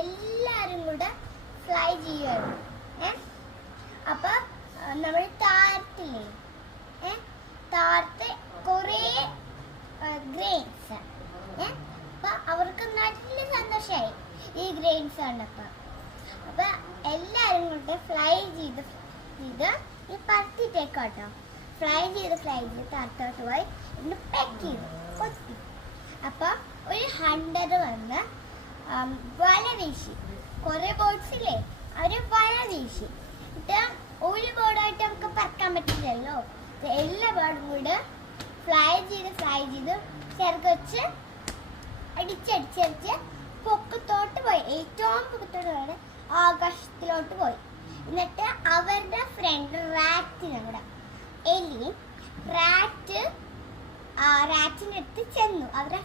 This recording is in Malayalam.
എല്ലാരും കൂടെ ഫ്ലൈ ചെയ്യുമായിരുന്നു. അപ്പൊ നമ്മൾ താരത്തില്ലേ, താരത്തെ കുറേ ഗ്രെയിൻസ്. അപ്പൊ അവർക്ക് നല്ല സന്തോഷമായി ഈ ഗ്രെയിൻസ് കണ്ടപ്പോ. അപ്പൊ എല്ലാരും കൂടെ ഫ്ലൈ ചെയ്ത് ഈ പറത്തിട്ടേക്കോട്ടോ. ഫ്ലൈ ചെയ്ത് താരത്തോട്ട് പോയി ഒന്ന് പെക്ക് ചെയ്തു, കൊത്തി. അപ്പൊ ഒരു ഹണ്ടർ വന്ന് വല വീശി. കുറെ ബേർഡ്സ് ഇല്ലേ, അവര് വല വീശി. എന്നിട്ട് ഒരു ബേർഡായിട്ട് നമുക്ക് പറക്കാൻ പറ്റില്ലല്ലോ. എല്ലാ ബേർഡും കൂടെ ഫ്ലൈ ചെയ്ത് ചെറുക്ക് വെച്ച് അടിച്ചടിച്ചടിച്ച് പൊക്കത്തോട്ട് പോയി. ഏറ്റവും പൊക്കത്തോട്ട് പോയി ആകാശത്തിലോട്ട് പോയി. എന്നിട്ട് അവരുടെ ഫ്രണ്ട് റാറ്റിനവിടെ എലി റാറ്റിന്റെ അടുത്ത് ചെന്നു. അവരുടെ